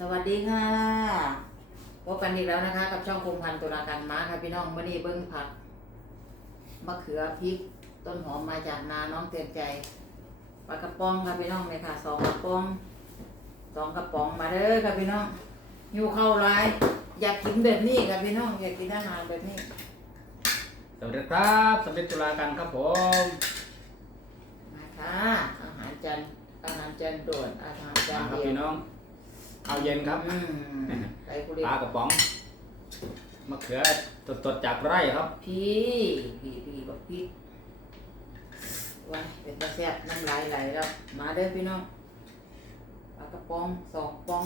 สวัสดีค่ะพบกันอีกแล้วนะคะ กับช่องคงพันตุลาการม้าค่ะพี่น้องมื่อนี้เบิ้งผักมะเขือพริก ต้นหอมมาจากนาน้องเตือนใจปลากระป๋องค่ะพี่น้องเลยค่ะสองกระป๋องสองกระป๋องมาเด้อค่ะพี่น้องหิวข้าวไรอยากกินแบบนี้ค่ะพี่น้องอยากกินอาหารแบบนี้สวัสดีครับสำเร็จตุลาการครับผมมาค่ะอาหารจานอาหารจานด่วนอาหารจานมาครับเดียวพี่น้อง ข้าวเย็นครับอืมไปคุริปลากระป๋องมะเขือสดๆจากไร่ครับ พี่พี่พี่บอกพี่ว้ายเป็นตาแซ่บน้ำลายไหลแล้ว มาเด้อพี่น้องปลากระป๋องสองปอง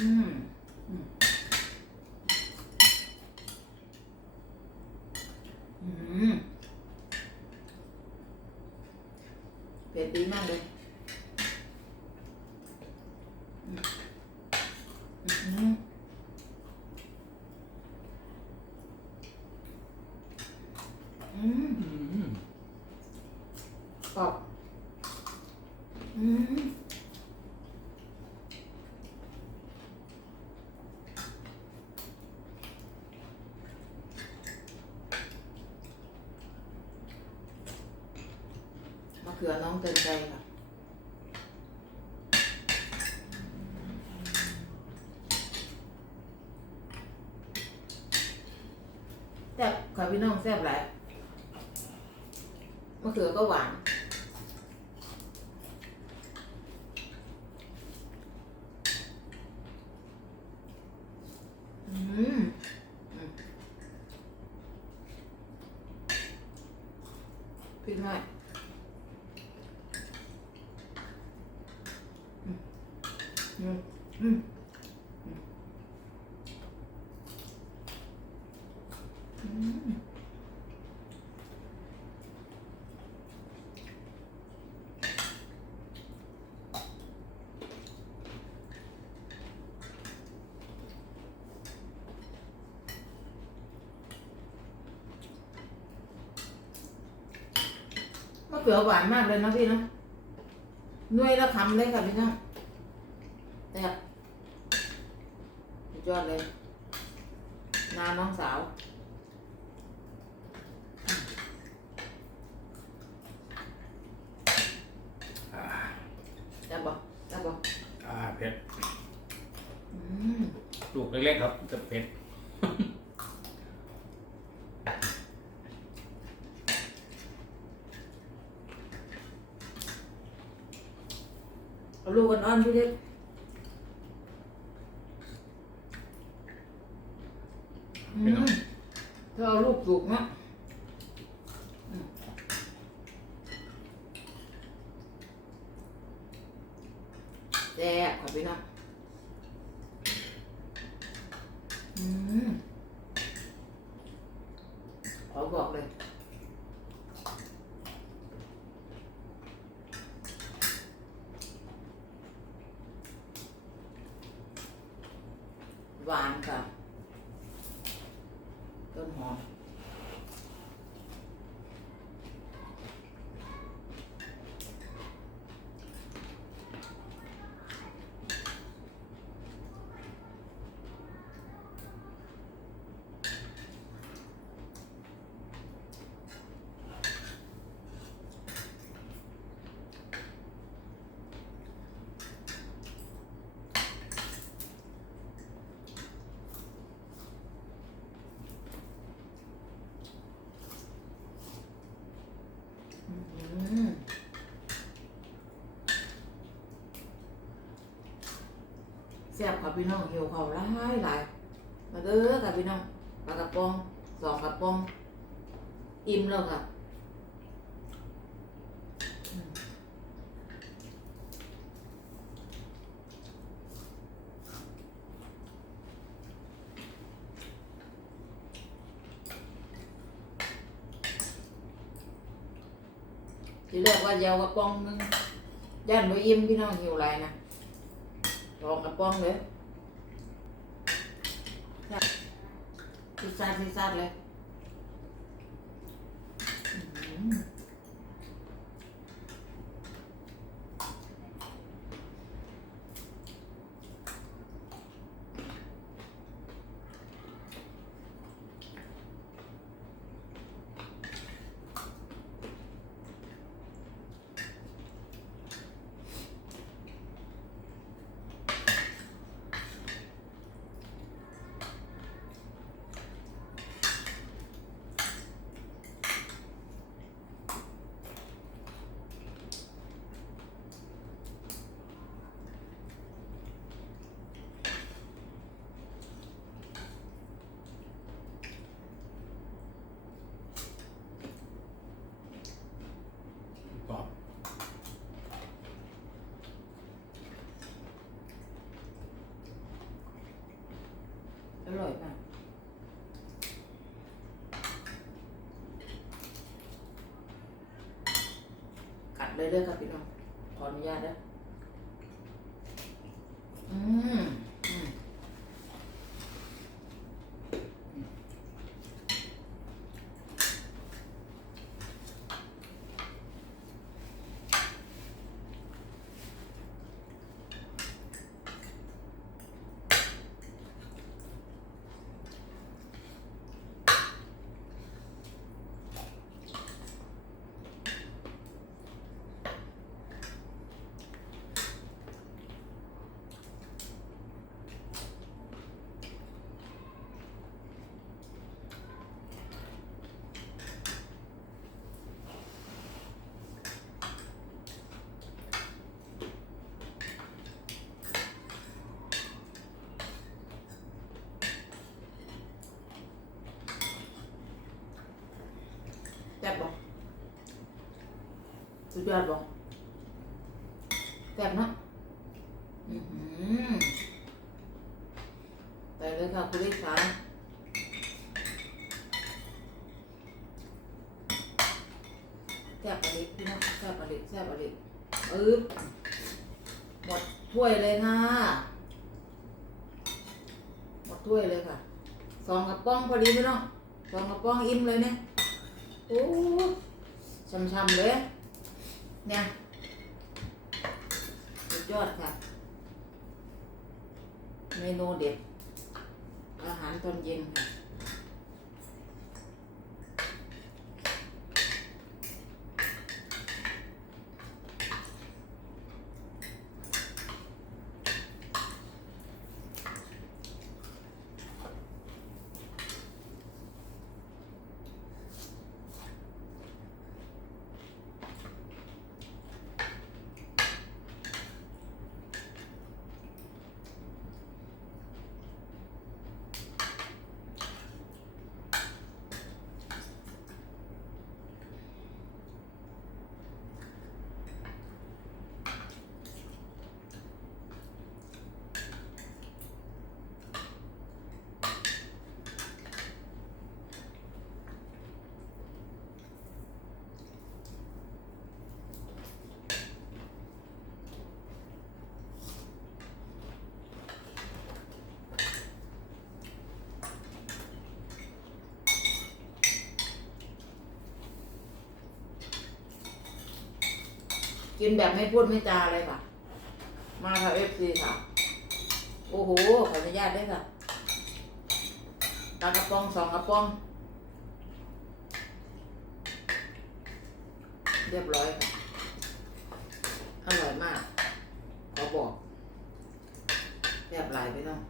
อืมอืมอืมเผ็ดดีมากเลยอืมอืมอืม กรอบอืมมะเขือน้องเต็มใจค่ะ แซ่บค่ะพี่น้องแซ่บหลายมะเขือก็หวาน อืมอืม พริกหน่อยอืมอืม เขือหวานมากเลยนะพี่เนาะหน่วยละคำเลยค่ะพี่น้องแต่บสุดยอดเลย นาน้องสาวอ่าได้บอกได้บอกอ่าเผ็ด อืม ลูกเล็กๆครับจะเผ็ด เอาลูกอ่อนๆพี่เล็กอืมถ้าเอาลูกสุกนะแซ่บค่ะพี่น้องอืมขอบอกเลย หวานค่ะ ต้นหอม อืมแซ่บค่ะพี่น้องหิวเขาวหลายหลายมาเด้อค่ะพี่น้องปลากระป๋องสองกระป๋อง อิ่มแล้วค่ะอืมทีแรกว่าจะเอากระป๋องนึงย่านบ่อิ่มพี่น้องหิวหลายนะ ลองกระป๋องเลยซิซาดซิซาดเลยอืม ร่อยมาก กัด เลยเด้อครับพี่น้อง ขออนุญาตนะอืม สุดยอดบ่แซ่บเนาะอือหือไปเลยค่ะคุณลูกค้าแซ่บอะไรพี่น้องแซ่บอะไรแซ่บอะไรอึ๊บหมดถ้วยเลยค่ะ หมดถ้วยเลยค่ะสองกระป๋องพอดีพี่น้องสองกระป๋องอิ่มเลยเนี่ยโอ้ช้ำๆเลย เนี่ยสุดยอดค่ะ เมนูเด็ดอาหารตอนเย็นค่ะ กินแบบไม่พูดไม่จาเลยค่ะ มาค่ะเอฟซีค่ะ โอ้โห ขออนุญาตด้วยค่ะตากระป๋องสองกระป๋อง เรียบร้อยค่ะ อร่อยมาก ขอบอกเรียบหลายไปต้อง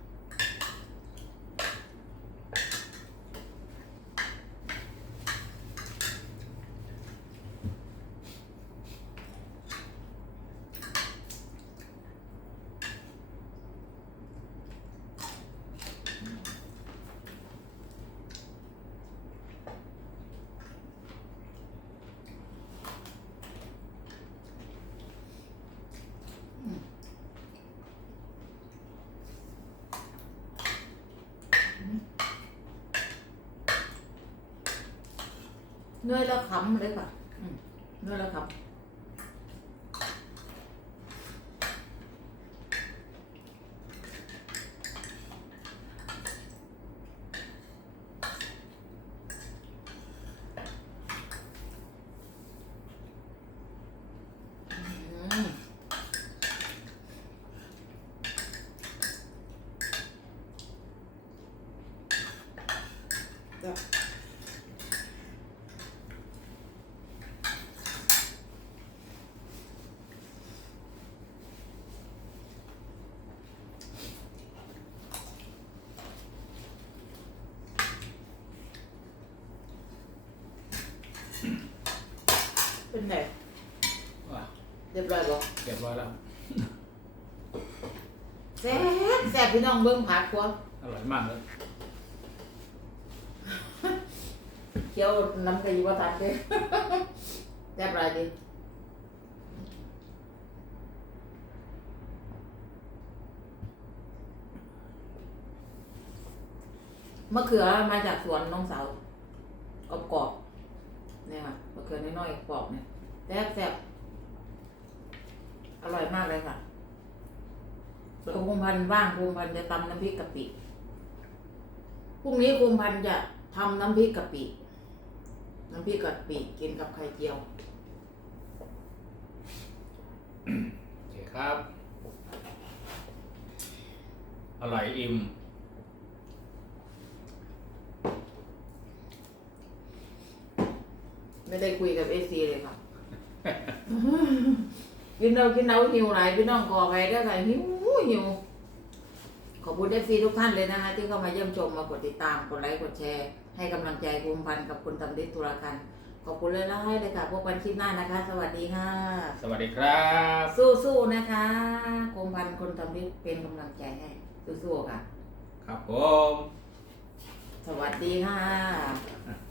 นื่อยแล้วขำเลยค่ะเนื่อยแล้วขำ对。Yeah จ้ะ เป็นไง ว้าเรียบร้อยบ่เรียบร้อยแล้ว แซ่บแซ่บพี่น้องเบิ้งผักกว่าอร่อยมากเลยเคี้ยวน้ำกะ yiwa ทันเด้แซ่บไรดิมะเขือมาจากสวนน้องสาวกรอบกรอบๆเนี่ยค่ะมะเขือน้อยๆกรอบเนี่ยแซ่บแซ่บ อร่อยมากเลยค่ะคุมพันธ์ว่างคุมพันธ์จะตำน้ำพริกกะปิพรุ่งนี้คุมพันธ์จะทำน้ำพริกกะปิ น้ำพริกกะปิกินกับไข่เจียว โอเคครับ อร่อยอิ่มได้คุยกับเอซีเลยค่ะ กิ นเรากินเราหิวหลายพี่น้องกอไปได้ค่ะหิวหิวขอบคุณเอซีทุกท่านเลยนะคะ ที่เข้ามาเยี่ยมชมมากดติดตามกดไลค์กดแชร์ ให้กำลังใจภูมิพันธ์กับคุณตำริศตุลาคันขอบคุณเลยนะให้เลยค่ะพบกันคลิปหน้านะคะ สวัสดีค่ะ สวัสดีครับ สู้ๆนะคะภูมิพันธ์คุณตำริศเป็นกำลังใจให้สู้ๆค่ะ ครับผม สวัสดีค่ะ